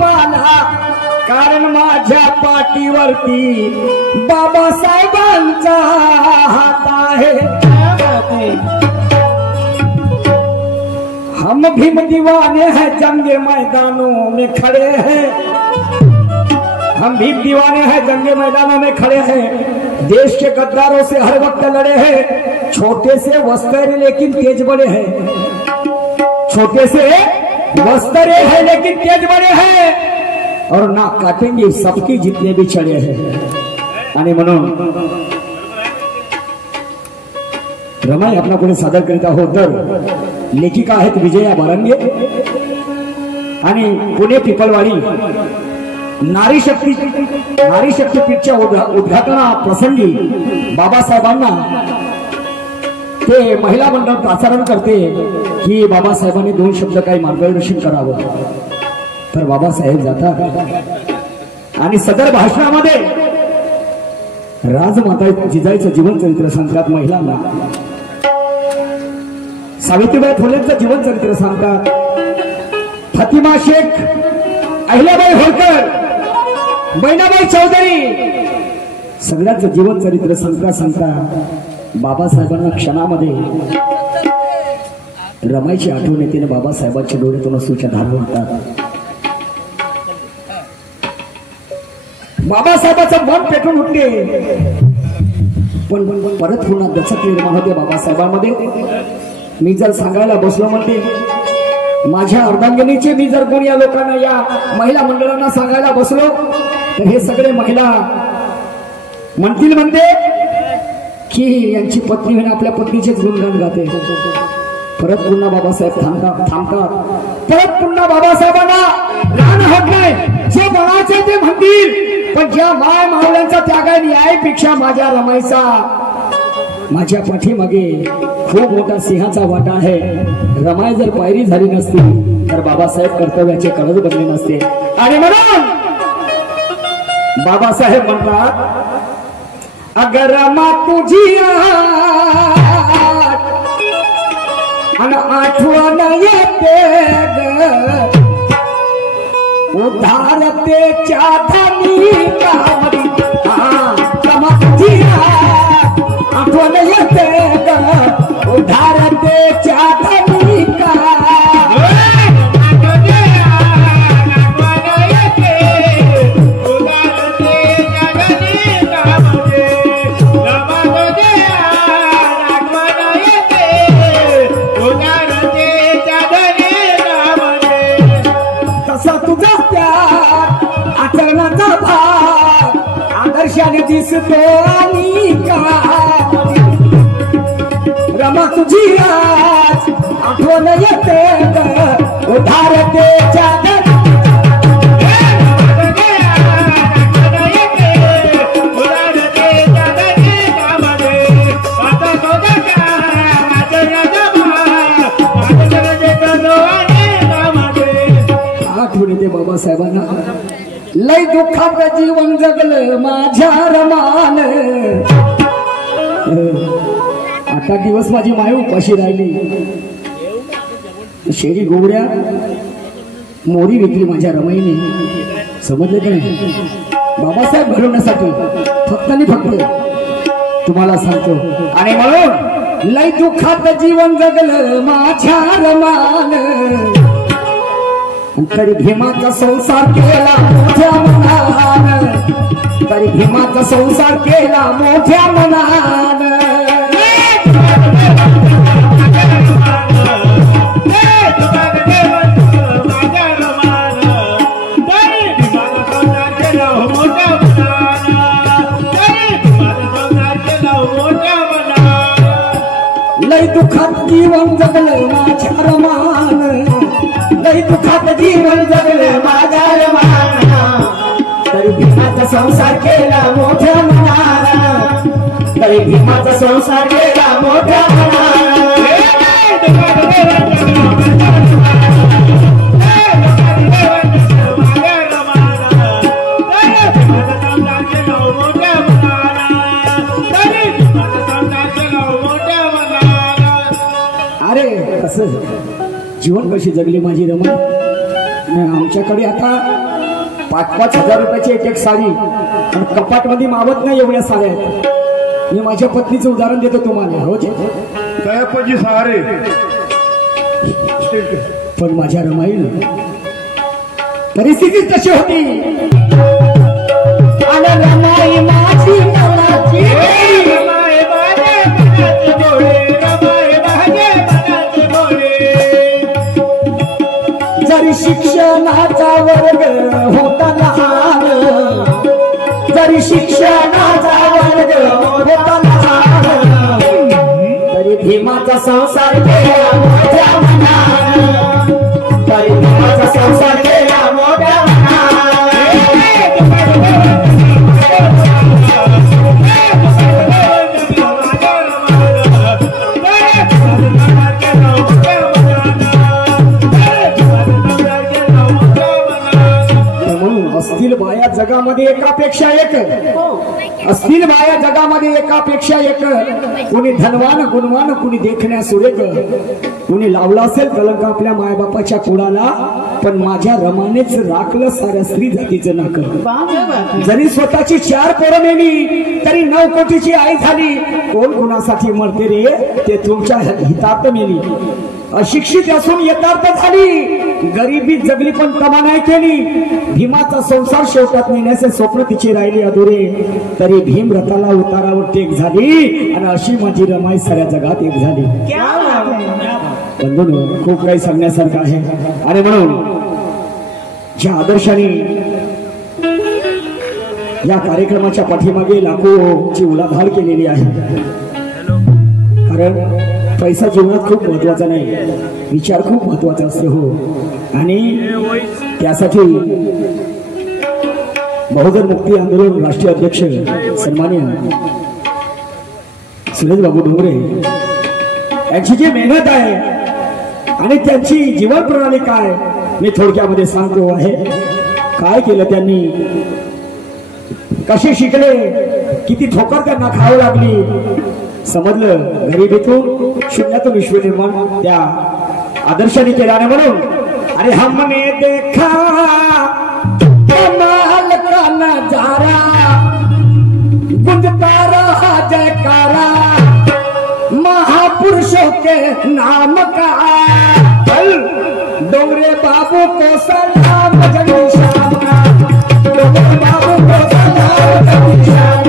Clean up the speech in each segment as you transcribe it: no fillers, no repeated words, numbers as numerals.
पाला कारण माझ्या पाठीवरती बाबासाहेबांचा हात आहे। हम भीम दीवाने हैं जंगे मैदानों में खड़े हैं, हम भीम दीवाने हैं जंगे मैदानों में खड़े हैं, देश के गद्दारों से हर वक्त लड़े हैं, छोटे से वस्त्र लेकिन तेज बड़े हैं, छोटे से वस्त्र है लेकिन तेज बड़े हैं, और ना काटेंगे सबकी जितने भी चढ़े हैं। आणि म्हणून रमाई आपला पुढे सादर करीत आहोत तर लेखिका आहेत विजया बारंगे आणि पुणे पिपलवाडी नारी शक्ती पीठच्या उद्घाटना प्रसंगी बाबासाहेबांना ते महिला मंडळ प्राचारण करते की बाबासाहेबांनी 2 शब्द काही मार्गदर्शन करावं, तर बाबासाहेब जातात आणि सदर भाषणामध्ये राजमाता जिजाईचं जीवन चरित्र सांगतात, महिलांना सावित्रीबाई फुलेंचं जीवन चरित्र सांगतात, फातिमा शेख, अहिल्याबाई होळकर, बहिणाबाई चौधरी सगळ्यांचं जीवन चरित्र सांगता बाबासाहेबांना क्षणामध्ये रमाईची आठवण येते, बाबासाहेबांच्या डोळ्यातून अश्रूच्या धारा वाहतात। बाबासाहेबांचं मन पेटून उठले, पण परत पुन्हा दचक निर्माण होते बाबासाहेबांमध्ये। मी जर सांगायला बसलो म्हणते माझ्या अर्धांगिनीचे, मी जर कोण या लोकांना या महिला मंडळांना सांगायला बसलो तर हे सगळे महिला म्हणतील म्हणते की यांची पत्नी होईन आपल्या पत्नीचेच गुणगान गाते। परत पुन्हा बाबासाहेब थांबतात, परत पुन्हा बाबासाहेबांना रान होत नाही, जे म्हणायचे ते म्हणतील, पण ज्या माय मावल्यांचा त्याग आहे न्यायापेक्षा माझ्या रमाईचा माझ्या पाठीमागे खूप मोठा सिंहाचा वाटा आहे। रमाई जर पायरी झाली नसती तर बाबासाहेब कर्तव्याचे कळस बनले नसते। आणि म्हणून बाबासाहेब म्हणतात, अगर रमा तुझी आणि आठवण येते उधारतेच्या धनी कावडी, रमा तुझी आठवण येते उधारतेच्या धनी दिसतो आणि रमा तुझी आज आठवण येते उधारतेच्या आठवण येते बाबासाहेबांना। लय दुःखात जीवन जगलं माझ्या रमान, 8 दिवस माझी माय उपाशी राहिली, शेरी गोवड्या मोरी विकली माझ्या रमाईने, समजले का नाही? बाबासाहेब घडवण्यासाठी फक्त आणि फक्त तुम्हाला सांगतो। आणि म्हणून लय दुःखात जीवन जगलं माझ्या रमान, तरी भीमाचा संसार केला मोठ्या मनान, तरी भीमाचा संसार केला मोठ्या मनान। लय दुःखात जीवन जगलं माझ्या रमान, लय दुःखात जीवन जगले माझ्या रमान, तरी भीमाचा संसार केला मोठ्या मनान, तरी भीमाचा संसार केला मोठ्या मनान। अरे कसं जीवन कशी जगली माझी रमाई, आमच्याकडे आता 5-5 हजार रुपयाची एक साडी आणि कपाट मध्ये मावत नाही एवढ्या साड्या आहेत. मी माझ्या पत्नीचं उदाहरण देतो तुम्हाला. हो तयापजी सहारे. पण माझ्या रमाईल परिस्थिती तशी होती. रमाई माझी नवराची जरी शिक्षणाचा वर्ग होता लहान, जरी शिक्षणाचा वर्ग होता लहान, तरी भीमाचा संसार केला मोठ्या मनान, तरी भीमाचा संसार केला मोठ्या मनान. असतील बाया जगामध्ये एकापेक्षा एक, असतील बाया जगामध्ये एकापेक्षा एक. कुणी धनवान गुणवान, कुणी देखण्या सुरेख, कुणी लावला असेल कलंक आपल्या मायबापाच्या कुळाला, पण माझ्या रमानेच राखलं साऱ्या स्त्री जातीचं नाक. जरी स्वतःची 4 पोरं नेली तरी 9 कोटीची आई झाली. कोण कुणासाठी मरते रे, ते तुमच्या हितार्थ मेली. अशिक्षित असून यथार्थ झाली, गरिबी जगली पण तमा नाही केली. भीमाचा संसार शेवटात नेण्याचे स्वप्न तिचे राहिले अधुरे, तरी भीम रथाला उतारावर टेक झाली आणि अशी माझी रमाई साऱ्या जगात एक झाली. बंधूंनो, खूप काही सांगण्यासारखं आहे. आणि म्हणून ज्या आदर्शाने या कार्यक्रमाच्या पाठीमागे लाखोची उलाढाल केलेली आहे, कारण पैसा जीवनात खूप महत्वाचा नाही, विचार खूप महत्वाचा असतो. हो, आणि त्यासाठी बहुजन मुक्ती आंदोलन राष्ट्रीय अध्यक्ष सन्माननीय सुरेश बाबू डोंगरे यांची जी मेहनत आहे आणि त्यांची जीवन प्रणाली काय, मी थोडक्यामध्ये सांगतो आहे. काय केलं त्यांनी, कसे शिकले, किती ठोकर त्यांना खावं लागली, समजलं. गरिबीतून शून्यातून विश्व निर्माण त्या आदर्शाने केल्याने. म्हणून अरे हमने देखा कमाल का नजारा, गुंजता रहा जयकारा महापुरुषों के नाम का. डोंगरे बाबू को सलाम जगदीश श्याम, डोंगरे बाबू को सलाम जगदीश श्याम.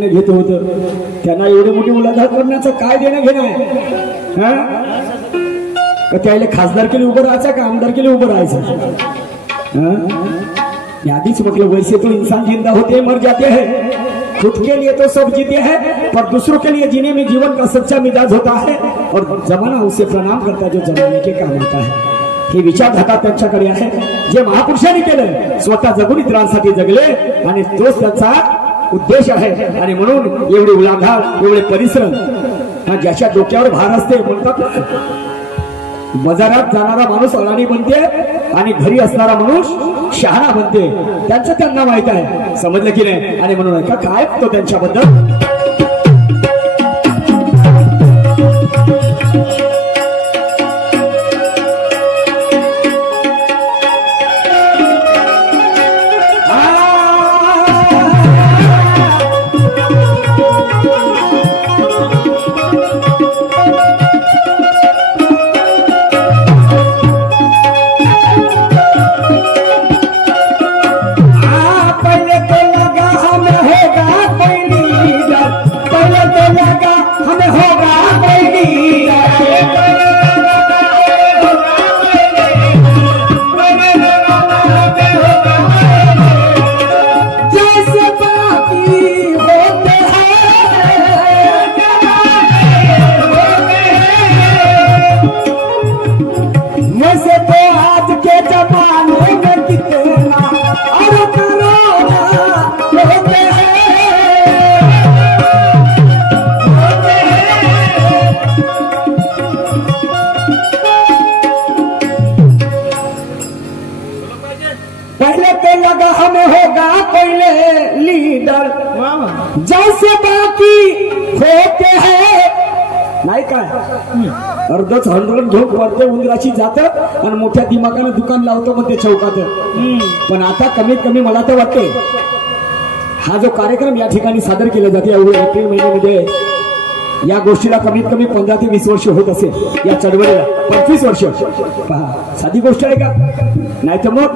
घेत होत त्यांना एवढी मोठी उलाढाल करण्याचं काय देणं घेणं आहे. त्याला खासदार केले उभं राहायचं का आमदार केले उभं राहायचं. आधीच म्हटलं, वैसे तो इंसान जिंदा होते मर जाते हैं, खुद के लिए तो सब जीते हैं पर दूसरों के लिए जीने में जीवन का सच्चा मिजाज होता है और जमाना उसे प्रणाम करता है जो जमाने के काम आता है. हे विचारधारा त्यांच्याकडे आहे, जे महापुरुषांनी केलं. स्वतः जगून इतरांसाठी जगले आणि तोच त्यांचा उद्देश आहे. आणि म्हणून एवढी उलाढाल, एवढे परिश्रम, ज्याच्या डोक्यावर भार असते. म्हणतात बाजारात जाणारा माणूस अडाणी बनते आणि घरी असणारा माणूस शहाणा बनते. त्यांचं त्यांना माहित आहे, समजलं की नाही. आणि म्हणून ऐका काय तो त्यांच्याबद्दल. पहले लीडर जैसे बाकी होते हैं नाही काय अर्धच हंड्रेड घेऊन पडते उंदराची जात आणि मोठ्या दिमागानं दुकान लावतो मग ते चौकात. पण आता कमीत कमी मला तर वाटते हा जो कार्यक्रम या ठिकाणी सादर केला जाते एप्रिल महिन्यामध्ये या गोष्टीला कमीत कमी 15 ते 20 वर्ष होत असेल. या चळवळीला 25 वर्ष. पहा साधी गोष्ट आहे का? नाही तर मग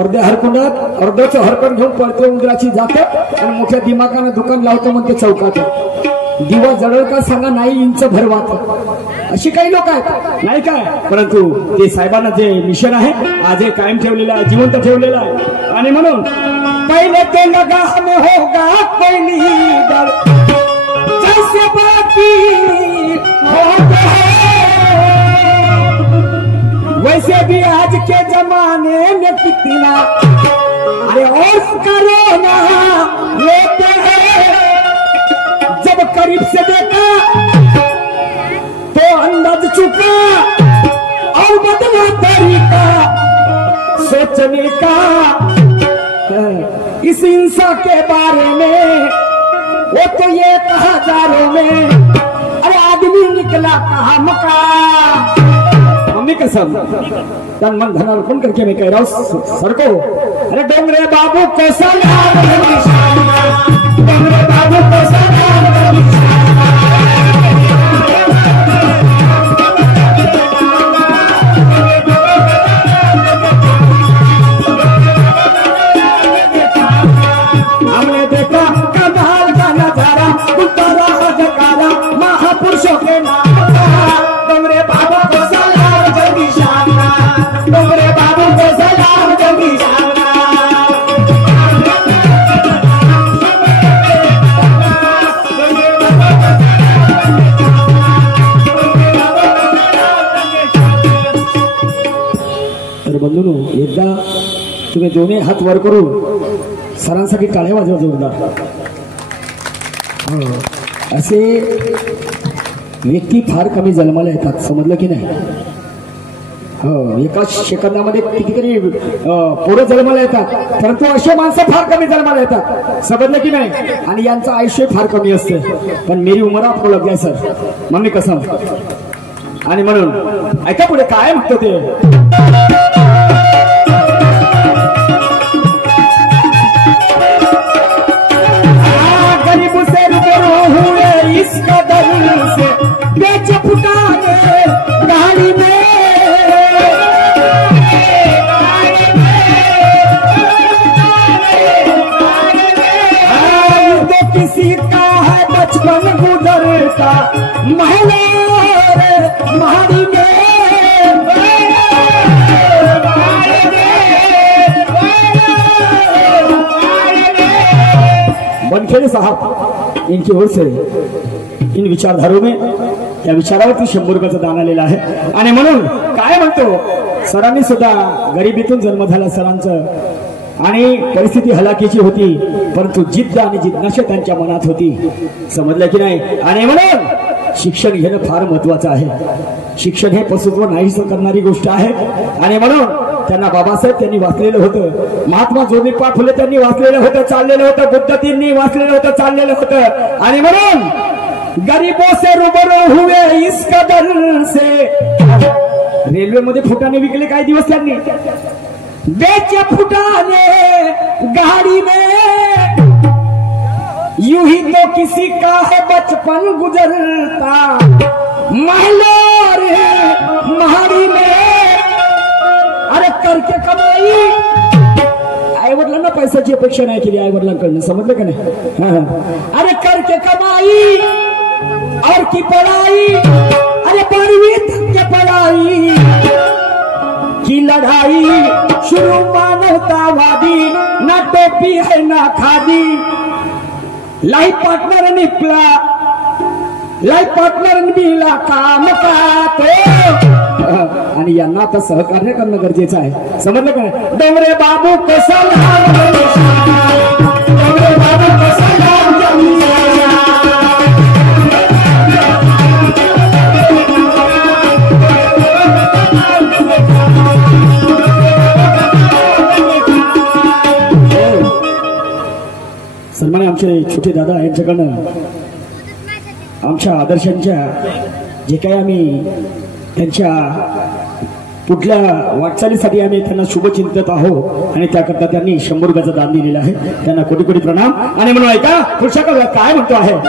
अर्ध्या हरकुंडात अर्धच हरकण घेऊन पळतो उंदराची जात आणि मोठ्या दिमागानं दुकान लावतो म्हणते चौकात. दिवा जळल का सांगा नाही इंच भरवात अशी काही लोक आहेत नाही काय. परंतु ते साहेबांना जे मिशन आहे आज हे कायम ठेवलेलं आहे जिवंत ठेवलेलं आहे. आणि म्हणून पहिले ते लगा हमें होगा कोई लीडर जैसे बाकी होते हैं वैसे भी आज के जमाने में कितना अरे और करो ना लेते हैं. जब करीब से देखा तो अंदाज चुका और बदला तरीका सोचने का इस इंसान के बारे में. वो तो ये कहा जारों में अरे आदमी निकला कहा मका. मम्मी कसम तन मन धन अर्पण करके मैं कह रहा हूँ सर को अरे डोंगरे बाबू कैसा डोंगरे बाबू कैसा हमने देखा कमाल का नजारा उतारा हजकारा महापुरुषों के नाम डोंगरे बाबू को सलाम जल्दी शाना डोंगरे बाबू को सलाम जल्दी शाना. तर बंधूंनो एकदा तुम्ही दोन्ही हात वर करून सरांसाठी टाळ्या वाजवा जोरदार. असे व्यक्ती फार कमी जन्माला येतात समजलं की नाही. एका सेकंदामध्ये कितीतरी पोरं जन्माला येतात परंतु असे माणसं फार कमी जन्माला येतात समजलं की नाही. आणि यांचं आयुष्य फार कमी असते. पण मेरी उमर आपको लग जाए सर मम्मी कसम. आणि म्हणून ऐका पुढे काय म्हणतो ते इस कदर से बेच फुटाने गाड़ी में तो किसी का है बचपन गुजरता महले महाड़ी में. बनखेड़े साहब इनकी ओर से इन विचारधारों में या विचारावरती 100 रुपयाचा दान आलेला आहे. आणि म्हणून काय म्हणतो सरांनी सुद्धा गरिबीतून जन्म झाला सरांचं आणि परिस्थिती हलाखीची होती परंतु जिद्द आणि जिज्ञासा त्यांच्या मनात होती समजलं की नाही. आणि म्हणून शिक्षण घेणं फार महत्वाचं आहे. शिक्षण हे पशुत्व नाहीस करणारी गोष्ट आहे. आणि म्हणून त्यांना बाबासाहेब त्यांनी वाचलेलं होतं महात्मा ज्योतिबा फुले त्यांनी वाचलेलं होतं चाललेलं होतं बुद्धतींनी वाचलेलं होतं चाललेलं होतं. आणि म्हणून गरीबों से रूबरू हुए इस कदर से रेल्वे मध्ये फुटाणे विकले काही दिवस त्यांनी बेचे फुटाणे गाड़ी में यूं ही तो किसी का है बचपन गुजरता महलों महाड़ी में. अरे करके कमाई आई वडिलांना पैशाची अपेक्षा नाही केली आई वडिलांकडनं समजलं का नाही. अरे करके कमाई और की पढ़ाई अरे 12वीं तक के पढ़ाई की लड़ाई शुरू मानवतावादी ना टोपी है ना खादी. लाइफ पार्टनर निकला लाइफ पार्टनर मिला काम का तो. आणि यांना आता सहकार्य करणं गरजेचं आहे समजलं का. डोंगरे बाबू कसं डोंगरे बाबू कसं सन्मान्य आमचे छोटे दादा यांच्याकडनं आमच्या आदर्शांच्या जे काही आम्ही त्यांच्या पुढल्या वाटचालीसाठी आम्ही त्यांना शुभचिंतत आहोत आणि त्याकरता त्यांनी 100 रुपयाचं दान दिलेलं आहे. त्यांना कोटी कोटी प्रणाम. आणि म्हणून ऐका पुढच्या काळात काय म्हणतो आहे.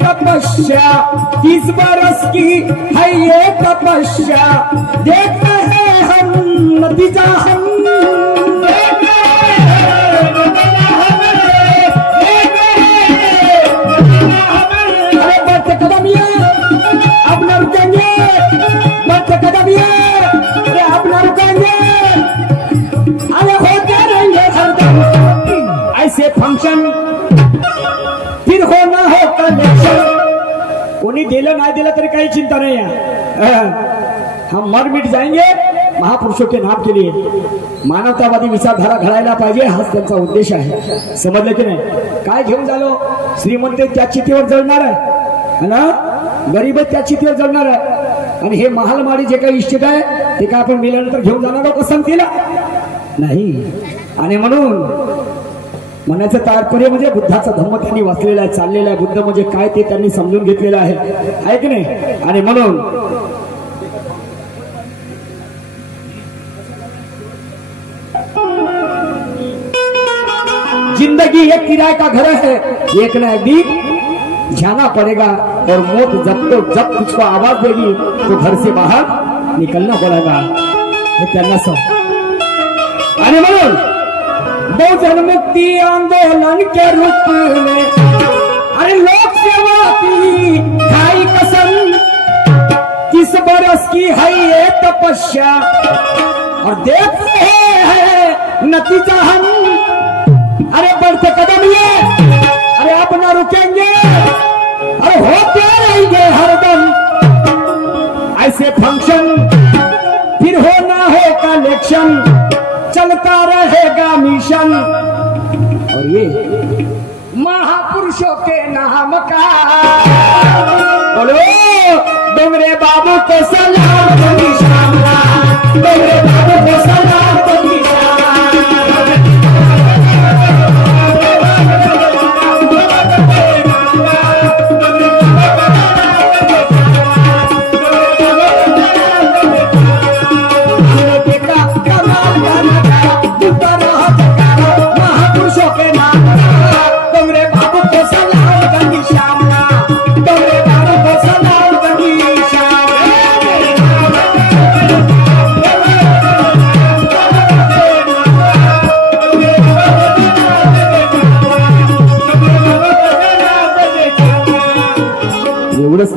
तपस्या 30 बरस की है ये तपस्या देखते हैं हम नतीजा हम अरे बढ़ते कदम ये अब न रुकेंगे बढ़ते कदम ये अरे अब न रुकेंगे अरे होते रहेंगे हरदम ऐसे फंक्शन फिर होना हो कनेक्शन. कोणी दिलं नाही दिलं तरी काही चिंता नहीं है. हम मर मिट जाएंगे महापुरुषों के नाम के लिए. मानवतावादी विचारधारा घडायला पाहिजे हाच त्यांचा उद्देश आहे. समजलं की नाही. काय घेऊन झालो श्रीमंत त्या चितेवर जळणार आहे ना गरीब त्या चितेवर जळणार आहे. आणि हे महालमाडी जे काही इष्टिक आहे ते काय आपण मेल्यानंतर घेऊन जाणार आहोत संगतीला नाही. आणि म्हणून म्हणायचं तात्पर्य म्हणजे बुद्धाचा धर्म त्यांनी वाचलेला आहे चाललेला आहे. बुद्ध म्हणजे काय ते त्यांनी समजून घेतलेलं आहे की नाही. आणि म्हणून जिंदगी एक किराए का घर है एक ना एक दिन जाना पड़ेगा और मौत जब तुझको आवाज देगी तो घर से बाहर निकलना पड़ेगा. हे त्यांना सब. आणि म्हणून बहुजन मुक्ति आंदोलन के रूप में अरे लोक सेवा की खाई कसम 30 बरस की है ये तपस्या और देख रहे हैं नतीजा हम. अरे बढ़ते कदम ये अरे अब न रुकेंगे अरे होते रहेंगे हरदम ऐसे फंक्शन फिर होना हो कलेक्शन चलता रहेगा मिशन. और ये महापुरुषों के नाम का बोलो डोंगरे बाबू को सलाम बंदी शाम डोंगरे बाबू को सलाम बंदी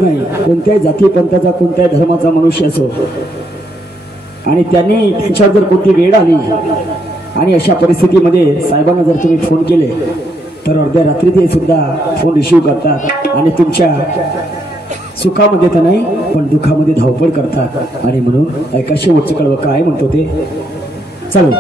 नाही. कोणत्याही जाती पंथाचा कोणत्याही धर्माचा मनुष्य असो आणि त्यांनी त्यांच्यावर जर कोणती वेळ आली आणि अशा परिस्थितीमध्ये साहेबांना जर तुम्ही फोन केले तर अर्ध्या रात्री ते सुद्धा फोन रिसीव्ह करतात आणि तुमच्या सुखामध्ये तर नाही पण दुःखामध्ये धावपळ करतात. आणि म्हणून ऐका शेवटचं कळवं काय म्हणतो ते. चलो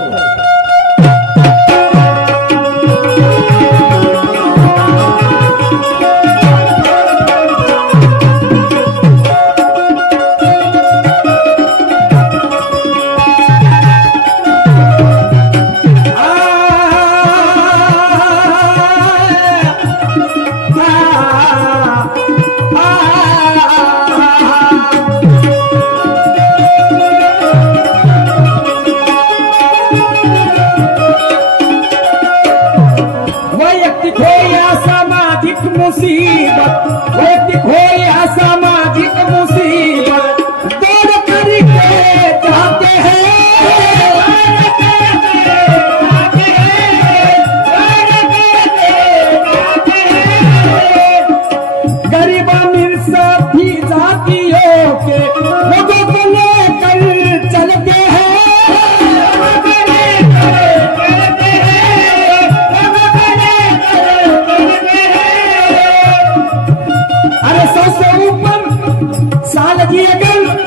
अगर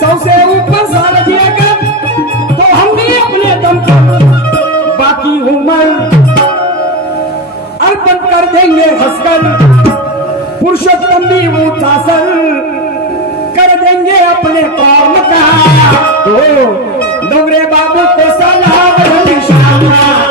100 से ऊपर साल दिया कर तो हम भी अपने दम पर बाकी उम्र अर्पण कर देंगे हंसकर। पुरुषोत्तम भी ऊंचा सर कर देंगे अपने कौम का। तो डोंगरे बाबू को सलाम निशाना